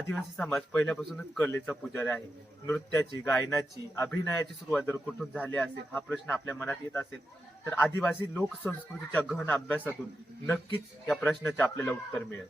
आदिवासी समाज पहिल्यापासूनच कलेचा पुजारी आहे. नृत्याची, गायनाची, अभिनयाची सुरुवात जर कुठून झाली असेल हा प्रश्न आपल्या मनात येत असेल तर आदिवासी लोकसंस्कृतीच्या गहन अभ्यासातून नक्कीच या प्रश्नाचे आपल्याला उत्तर मिळेल.